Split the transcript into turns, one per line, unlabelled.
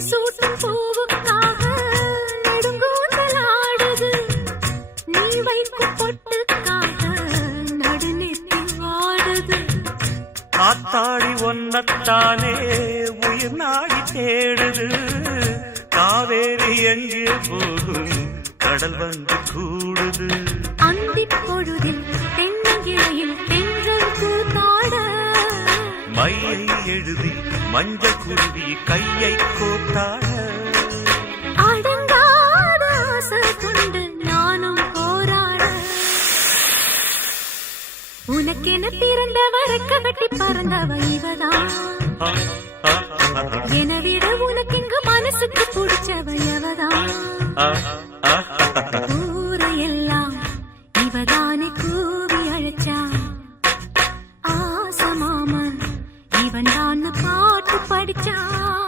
சூட்டும் பூவுக்காக நெடுங்கூந்தலாடுது நீ வைக்கும் பொட்டுக்காக நடுநெத்தி வாடுது.
காத்தாடி ஒன்னத்தானே உயிர் நாடி தேடுது. காவேரி எங்கே போகும் கடல் வந்து கூடுது.
அந்திப் பொழுதில் தென்னங்கிளையில் தென்றல் கூத்தாட.
மையை எழுதி மஞ்சள் குருவி கையை கோத்தாட
உனக்கென பிறந்த வரக்க வெட்டி பறந்தவ இவதான். என விட உனக்கு இங்கு மனசுக்கு பிடிச்சவ எவதான்.
இவன் தான் பாட்டு படிச்சான்.